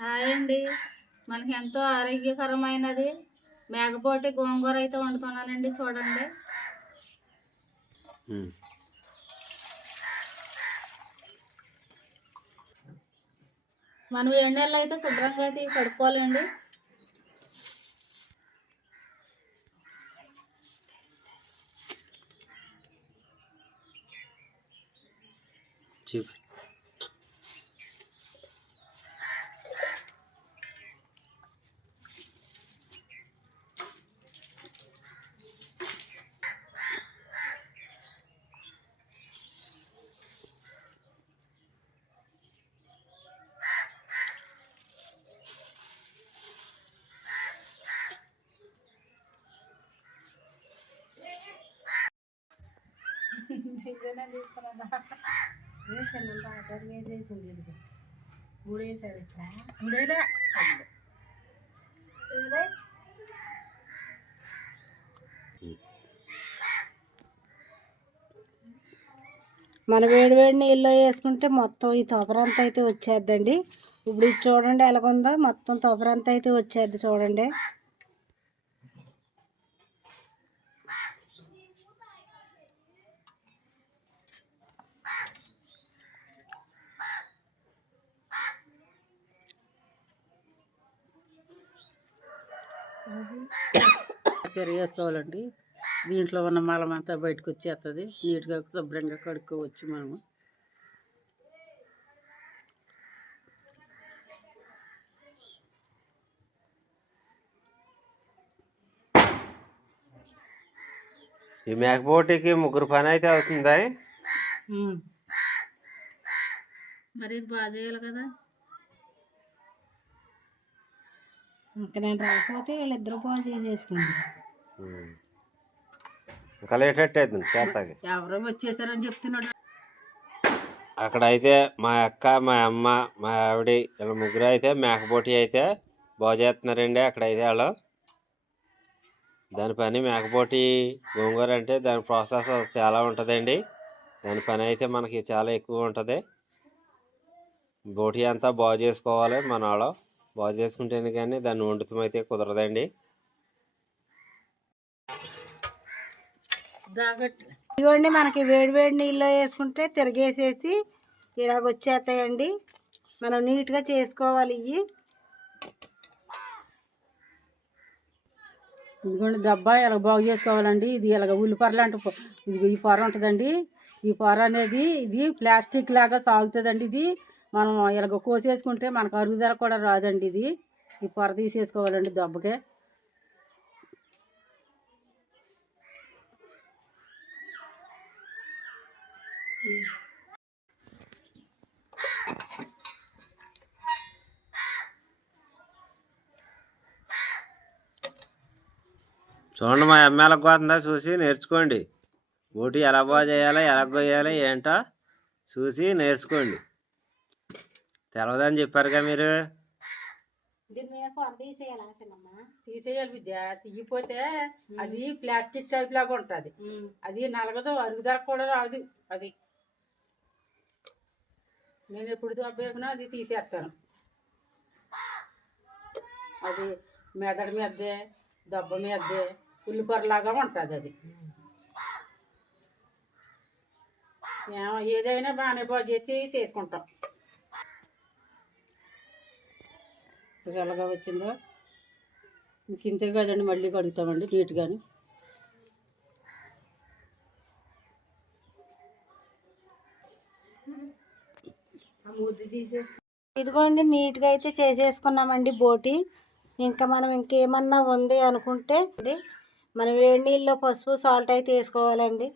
Hi అండి మనకి ఎంతో ఆరోగ్యకరమైనది. మేకపోటి గోంగూర అయితే వండుతున్నానండి చూడండి. మనం ఎండల్లో అయితే శుభ్రంగా అయితే చూడలే? మన వేడి వేడి నీళ్ళు వేసుకుంటే మొత్తం ఈ తొపరంతా అయితే వచ్చేద్దండి. ఇప్పుడు చూడండి ఎలాగుందో. మొత్తం తొపరంతా అయితే వచ్చేద్ది చూడండి. వేసుకోవాలండి. దీంట్లో ఉన్న మలం అంతా బయటకు వచ్చేస్తుంది నీట్గా శుభ్రంగా కడుక్కోవచ్చు మనము. ఈ మేకపోటీకి ముగ్గురు పని అయితే అవుతుందా? మరి ఇది బాగా చేయాలి కదా. ఇంకా నేను రాకపోతే వీళ్ళిద్దరు పాలు చేసేసుకుంటారు. ఉమ్. ఇంకా లేటెట్ అవుతుంది చేతకి ఎవరో వచ్చేసారని చెప్తున్నాడు. అక్కడ అయితే మా అక్క మా అమ్మ మా ఆవిడ వీళ్ళ ముగ్గురు అయితే మేకపోటీ అయితే బాగు చేస్తున్నారండి అక్కడ అయితే వాళ్ళు. దాని పని మేకపోటీ గోంగూర అంటే దాని ప్రాసెస్ చాలా ఉంటుందండి. దాని పని అయితే మనకి చాలా ఎక్కువ ఉంటుంది. బోటి అంతా బాగు చేసుకోవాలి మన వాళ్ళు. బాగు చేసుకుంటేనే కానీ దాన్ని వండుతాం అయితే కుదరదండి. ఇదిగోండి మనకి వేడి వేడి నీళ్ళు వేసుకుంటే తిరగేసేసి ఇలాగ వచ్చేస్తాయండి. మనం నీట్గా చేసుకోవాలి ఇవి. ఇదిగోండి డబ్బా ఇలా బాగు చేసుకోవాలండి. ఇది ఇలాగ ఉల్లిపొర లాంటి ఇది ఈ పొర ఉంటుందండి. ఈ పొర అనేది ఇది ప్లాస్టిక్ లాగా సాగుతుందండి ఇది. మనం ఇలాగ కోసేసుకుంటే మనకు అరుగుదల కూడా రాదండి ఇది. ఈ పొర తీసేసుకోవాలండి దెబ్బకే చూడండి మా ఎమ్మెల్యేకి పోతుందా చూసి నేర్చుకోండి. బోటి ఎలా బాగా చేయాలి ఎలా కొయ్యాలి ఏంటో చూసి నేర్చుకోండి. తెలవదని చెప్పారుగా మీరు? దీని మీద పొర తీసేయాలి విద్య. తీయపోతే అది ప్లాస్టిక్ టైప్ లాగా ఉంటుంది. అది నలగదు అరుగుదల కూడా రాదు అది. నేను ఎప్పుడు దెబ్బేసినా అది తీసేస్తాను. అది మెదడు మీదే దెబ్బ మీదే ఉల్లిపొరలాగా ఉంటుంది అది. మేము ఏదైనా బాగానే బాగు చేసి చేసుకుంటాం ఎలాగా వచ్చిందో. ఇంక ఇంతే కదండి మళ్ళీ కడుగుతామండి నీట్గాని ఇదిగోండి నీట్గా అయితే చేసేసుకున్నామండి బోటి. ఇంకా మనం ఇంకేమన్నా ఉంది అనుకుంటే అండి, మనం వేడి నీళ్ళలో పసుపు సాల్ట్ అయితే వేసుకోవాలండి.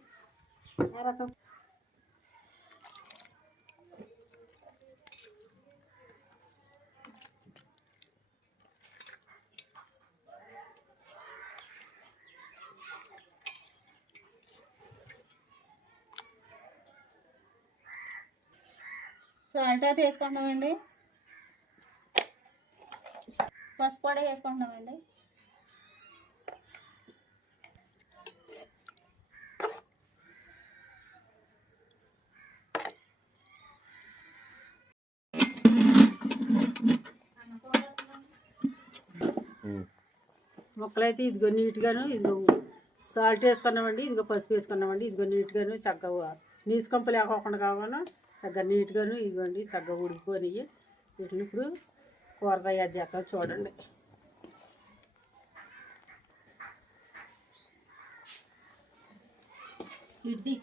సాల్ట్ అయితే వేసుకుంటున్నామండి. పసుపు కూడా వేసుకుంటున్నామండి. ముక్కలు అయితే ఇదిగో నీట్గాను ఇదిగో సాల్ట్ వేసుకున్నామండి ఇదిగో పసుపు వేసుకున్నామండి ఇదిగో నీట్గాను చక్కగా నీసు కంపు లేకోకుండా కావాలను చక్కగా నీట్గాను ఇదిగోండి చక్కగా ఉడికిపోయి వీటిని ఇప్పుడు కూర తయారు చేస్తాం చూడండి. ఇడ్ది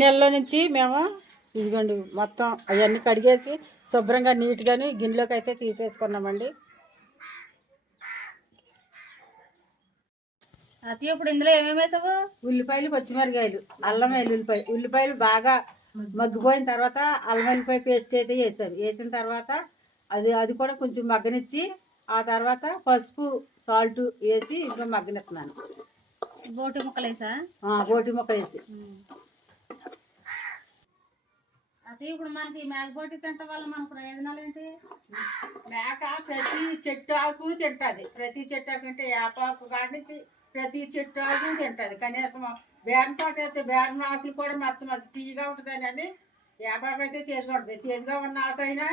నెలలో నుంచి మేము ఇదిగోండి మొత్తం అవన్నీ కడిగేసి శుభ్రంగా నీట్గాని గిన్నెలోకి అయితే తీసేసుకున్నామండి. అతి ఇప్పుడు ఇందులో ఏమేమి వేసావు? ఉల్లిపాయలు పచ్చిమిరకాయలు అల్లం వెల్లుల్లిపాయ ఉల్లిపాయలు బాగా మగ్గిపోయిన తర్వాత అల్లం వెల్లిపాయ పేస్ట్ అయితే వేసాను వేసిన తర్వాత అది అది కూడా కొంచెం మగ్గనిచ్చి ఆ తర్వాత పసుపు సాల్ట్ వేసి ఇంకా మగ్గనిస్తున్నాను. బోటి ముక్కలు వేసా బోటి మొక్క వేసి. అతి ఇప్పుడు మనకి మేకపోటీ తింటం వల్ల మన ప్రయోజనాలు ఏంటి? మేక ప్రతి చెట్టు ఆకు తింటుంది. ప్రతి చెట్టు ఆకు అంటే వేపాకు కానించి ప్రతి చెట్టు ఆకు తింటుంది. కనీసం బేరం తోట అయితే బేరం ఆకులు కూడా మొత్తం అది తీయగా ఉంటుందని అని వేపాకు అయితే చేదుగా ఉంటుంది. చేదుగా ఉన్న ఆకైనా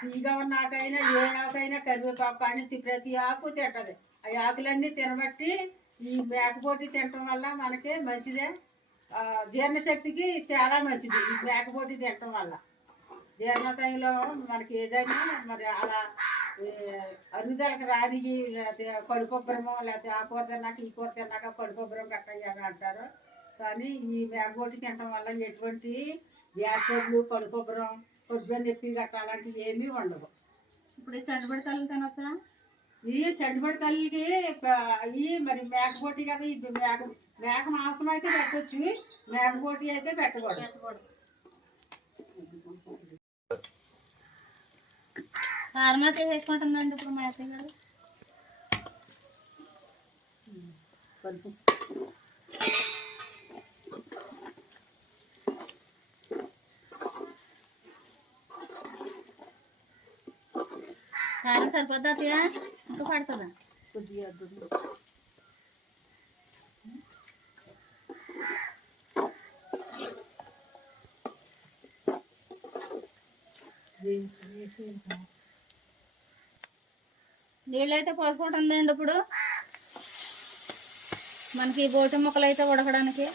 తీయగా ఉన్న ఆకైనా ఏ ఆకైనా కరివేపాకు కానించి ప్రతి ఆకు తింటుంది. ఆ ఆకులన్నీ తినబట్టి ఈ మేకపోటీ తినటం వల్ల మనకి మంచిదే. జీర్ణశక్తికి చాలా మంచిది. ఈ మేకపోటీ తినటం వల్ల. జీర్ణశైలిలో మనకి ఏదైనా మరి అలా ఏ, అరుగుదలకు రాని కడుకొబ్బరమో లేకపోతే ఆ కూర తిన్నాక ఈ కూర తిన్నాక కడుకొబ్బరం కట్టయ్యాని అంటారు. కానీ ఈ మేకపోటీ తినటం వల్ల ఎటువంటి గ్యాస్ ట్రబుల్ కడుకొబ్బరం కొబ్బరి నొప్పి గట్ట అలాంటివి ఏమీ ఉండవు. ఇప్పుడు ఈ చండబడి తల్లి తినొచ్చా? ఈ చండిపడి తల్లికి ఈ మరి మేకపోటీ కదా ఇది మేక మేక మాంసం అయితే పెట్టచ్చు. మేకపోటీ అయితే పెట్టకూడదు. పెట్టకూడదు కారం అయితే వేసుకుంటుందండి ఇప్పుడు మా అత్తయ్య గారు? కొంచెం కారం సరిపోద్దా అత్తయ్య? ఇంకా పడుతుందా? కొద్దిగా నీళ్ళు అయితే పోసుకుంటుందండి ఇప్పుడు. మనకి బోటి ముక్కలు అయితే ఉడకడానికి.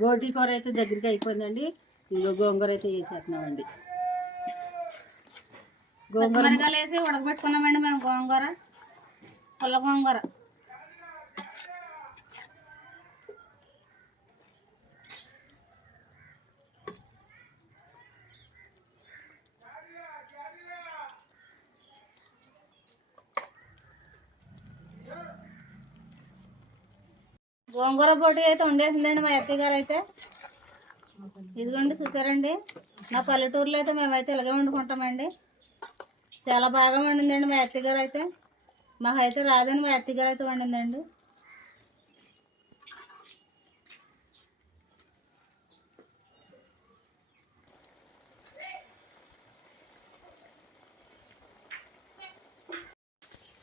గోటి కూర అయితే దగ్గరికి అయిపోయిందండి. ఇదిగో గోంగూర అయితే వేసేస్తున్నామండి గోంగూర వేసి ఉడకబెట్టుకున్నామండి మేము గోంగూర పుల్ల గోంగూర. గోంగూర పోటీ అయితే వండేసిందండి మా అత్తయ్య గారు అయితే. ఇదిగోండి చూసారండి. నా పల్లెటూరులో అయితే మేమైతే ఇలాగే వండుకుంటామండి. చాలా బాగా వండిందండి మా అత్తయ్య గారు అయితే. మాకు అయితే రాదని మా అత్తయ్య గారు అయితే వండిందండి.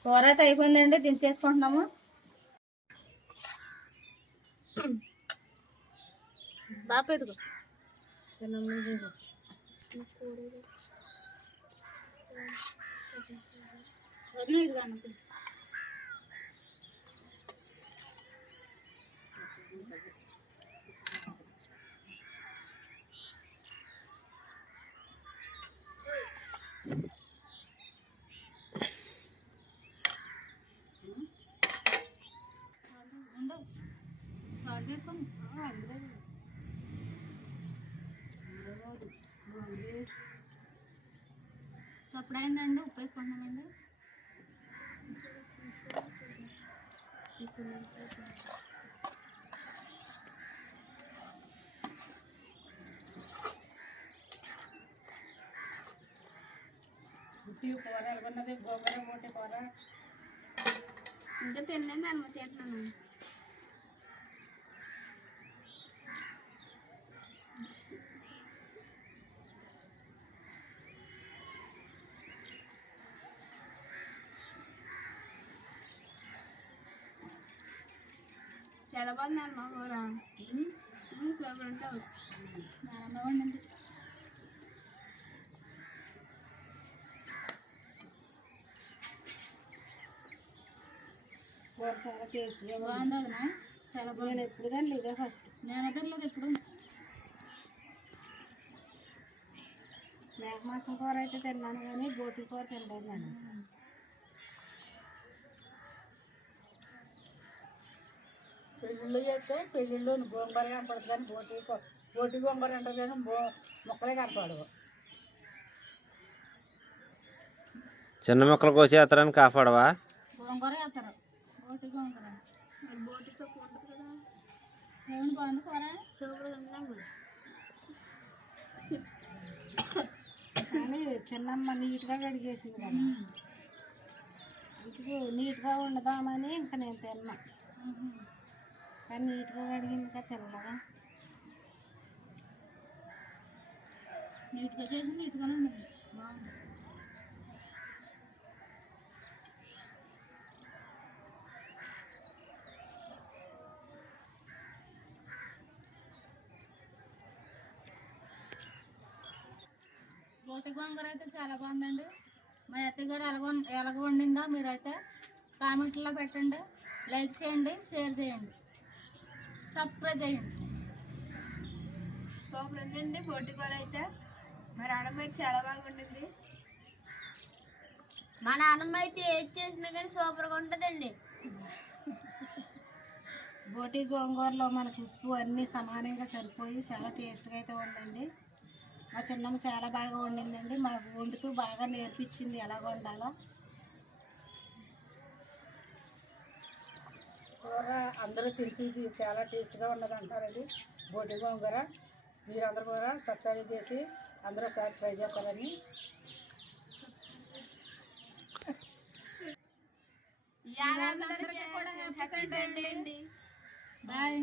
కూర అయితే అయిపోయిందండి దించేసుకుంటున్నాము. బాప ఎదుగు వదిన ఇదిగో ఎప్పుడైందండి? ఉప్పు వేసుకుంటున్నానండి ఇంకా తిన్నాను అనుమతి చేస్తున్నాను కూర సూపర్ ఉంటావు కూర చాలా టేస్ట్గా ఉంది బాగుంది వదినా? చాలా బాగుంది నేను ఎప్పుడు కానీ ఇదే ఫస్ట్ నేను తినలేదు ఎప్పుడు మేక మాసం కూర అయితే తిన్నాను కానీ బోటి కూర తినలేదు నేను పెళ్ళిళ్ళు చేస్తే పెళ్ళిళ్ళు గోంగూర కనపడదు కానీ బోటి బోటి గోంగూర ఉంటుంది కానీ బో మొక్కలే కనపడవు. చిన్న మొక్కలు కోసి ఎత్తడానికి కాపాడవా? గోంగూర వేస్తారు బోటి గోంగూర. బోటితో కానీ చిన్నమ్మ నీట్గా కడిగేసింది కదా. ఇంటికి నీట్గా ఉండదామని ఇంకా నేను తిన్నా. కానీ నీట్గా కడిగింది కదా తెల్లగా. నీట్గా చేసి నీట్గానే ఉంది. బాగుంది. బోటి గోంగూర అయితే చాలా బాగుందండి. మా అత్తగారు ఎలాగ ఎలాగ వండిందో మీరైతే కామెంట్లో పెట్టండి. లైక్ చేయండి షేర్ చేయండి. సబ్స్క్రైబ్ చేయండి. ఉందండి బోటి కూర అయితే. మా నాన్నమ్మ అయితే చాలా బాగా వండింది మా నాన్నమ్మ అయితే ఏది చేసినా కానీ సూపర్గా ఉంటుందండి. బోటి గోంగూరలో మనకి ఉప్పు అన్నీ సమానంగా సరిపోయి చాలా టేస్ట్గా అయితే ఉందండి. మా చిన్నమ్మ చాలా బాగా వండిందండి. మాకు వండుతూ బాగా నేర్పించింది ఎలా వండాలో కూర అందరూ తిని చూసి చాలా టేస్ట్గా ఉన్నది అంటారండి. బోటి గోంగూర. మీరందరూ కూడా సబ్స్క్రైబ్ చేసి అందరూ ఒకసారి ట్రై చేస్తారని. బాయ్